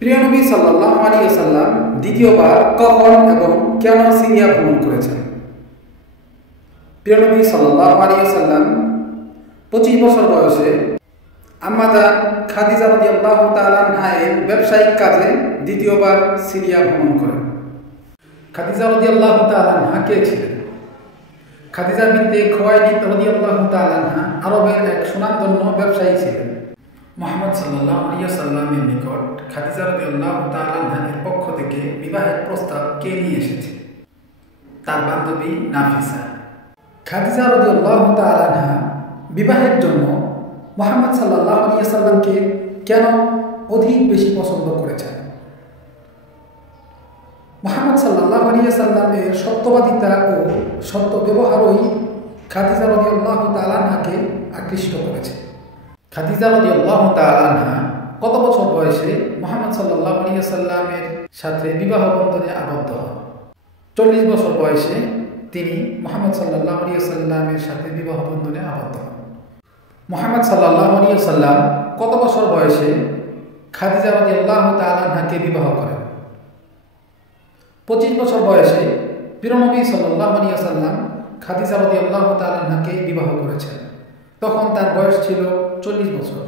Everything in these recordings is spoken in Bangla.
প্রিয় নবী সাল্লাল্লাহু আলাইহি ওয়াসাল্লাম দ্বিতীয়বার কখন এবং কেন সিরিয়া ভ্রমণ করেছেন? প্রিয় নবী সাল্লাল্লাহু আলাইহি ওয়াসাল্লাম 25 বছর বয়সে আম্মা জান খাদিজা রাদিয়াল্লাহু তাআলা আনহা-এর ব্যবসায়িক কাজে দ্বিতীয়বার সিরিয়া ভ্রমণ করেন। খাদিজা রাদিয়াল্লাহু তাআলা আনহা কে ছিলেন? খাদিজা বিনতে খুয়াইলিদ রাদিয়াল্লাহু তাআলা আনহা আরবের এক সুনামধন্য ব্যবসায়ী ছিলেন। মুহাম্মদ সাল্লাল্লাহু আলাইহি ওয়াসাল্লামের নিকট খাদিজা রাদিয়াল্লাহু তাআলা আনহার পক্ষ থেকে বিবাহের প্রস্তাব কে নিয়ে এসেছে? তার বান্ধবী নাফিসা। খাদিজা রাদিয়াল্লাহু তাআলা আনহা বিবাহের জন্য মুহাম্মদ সাল্লাল্লাহু আলাইহি ওয়াসাল্লামকে কেন অধিক বেশি পছন্দ করেছেন? মুহাম্মদ সাল্লাল্লাহু আলাইহি ওয়াসাল্লামের সত্যবাদিতা ও সত্য ব্যবহারই খাদিজা রাদিয়াল্লাহু তাআলা আনহাকে আকৃষ্ট করেছে। খাদিজা রাদিয়াল্লাহু তাআলা আনহা কত বছর বয়সে মুহাম্মদ সাল্লাল্লাহু আলাইহি ওয়াসাল্লামের সাথে বিবাহ বন্ধনে আবদ্ধ হন? 40 বছর বয়সে তিনি মুহাম্মদ সাল্লাল্লাহু আলাইহি ওয়াসাল্লামের সাথে বিবাহ বন্ধনে আবদ্ধ হন। মুহাম্মদ সাল্লাল্লাহু আলাইহি ওয়াসাল্লাম কত বছর বয়সে খাদিজা রাদিয়াল্লাহু তাআলা আনহাকে বিবাহ করেন? 25 বছর বয়সে প্রিয় নবী সাল্লাল্লাহু আলাইহি ওয়াসাল্লাম খাদিজা রাদিয়াল্লাহু তাআলা আনহাকে বিবাহ করেছেন। তখন তার বয়স ছিল 40 বছর।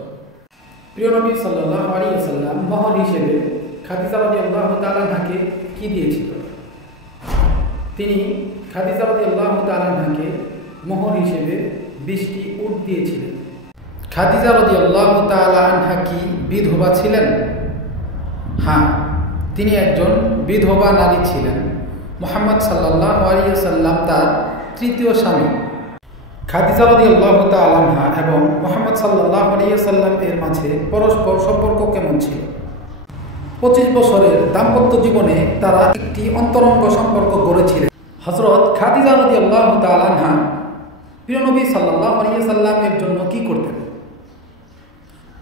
প্রিয় নবী সাল্লাল্লাহু আলাইহি ওয়াসাল্লাম মোহর হিসেবে খাদিজা রাদিয়াল্লাহু তাআলা আনহাকে কি দিয়েছিল? তিনি খাদিজা রাদিয়াল্লাহু তাআলা আনহাকে মোহর হিসেবে 20টি উট দিয়েছিলেন। খাদিজা রাদিয়াল্লাহু তাআলা আনহা কি বিধবা ছিলেন? হ্যাঁ, তিনি একজন বিধবা নারী ছিলেন। মুহাম্মদ সাল্লাল্লাহু আলাইহি ওয়াসাল্লাম তার তৃতীয় স্বামী। খাদিজা রাদিয়াল্লাহু তাআলা আনহা এবং মুহাম্মদ সাল্লাল্লাহু আলাইহি ওয়াসাল্লাম এর মাঝে পরস্পর সম্পর্ক কেমন ছিল? 25 বছরের দাম্পত্য জীবনে তারা একটি অন্তরঙ্গ সম্পর্ক গড়েছিলেন। হযরত খাদিজা রাদিয়াল্লাহু তাআলা আনহা প্রিয় নবী সাল্লাল্লাহু আলাইহি ওয়াসাল্লামের জন্য কি করতেন?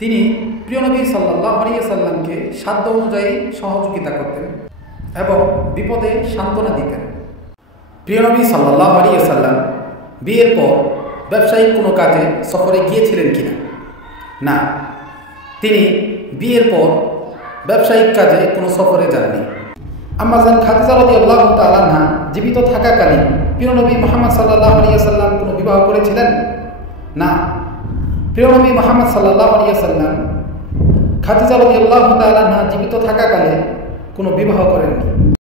তিনি প্রিয় নবী সাল্লাল্লাহু আলাইহি ওয়াসাল্লামকে সাধ্য অনুযায়ী সহযোগিতা করতেন এবং বিপদে সান্ত্বনা দিতেন। প্রিয় নবী সাল্লাল্লাহু আলাইহি ওয়াসাল্লাম বিয়ের পর ব্যবসায়িক কোনো কাজে সফরে গিয়েছিলেন কিনা? না, তিনি বিয়ের পর ব্যবসায়িক কাজে কোনো সফরে যাননি। আম্মা জান খাদিজা রাদিয়াল্লাহু তাআলা আনহা জীবিত থাকাকালীন প্রিয় নবী মুহাম্মদ সাল্লাল্লাহু আলাইহি ওয়াসাল্লাম কোনো বিবাহ করেছিলেন? না, প্রিয় নবী মুহাম্মদ সাল্লাল্লাহু আলাইহি ওয়াসাল্লাম খাদিজা রাদিয়াল্লাহু তাআলা আনহা জীবিত থাকাকালে কোনো বিবাহ করেননি।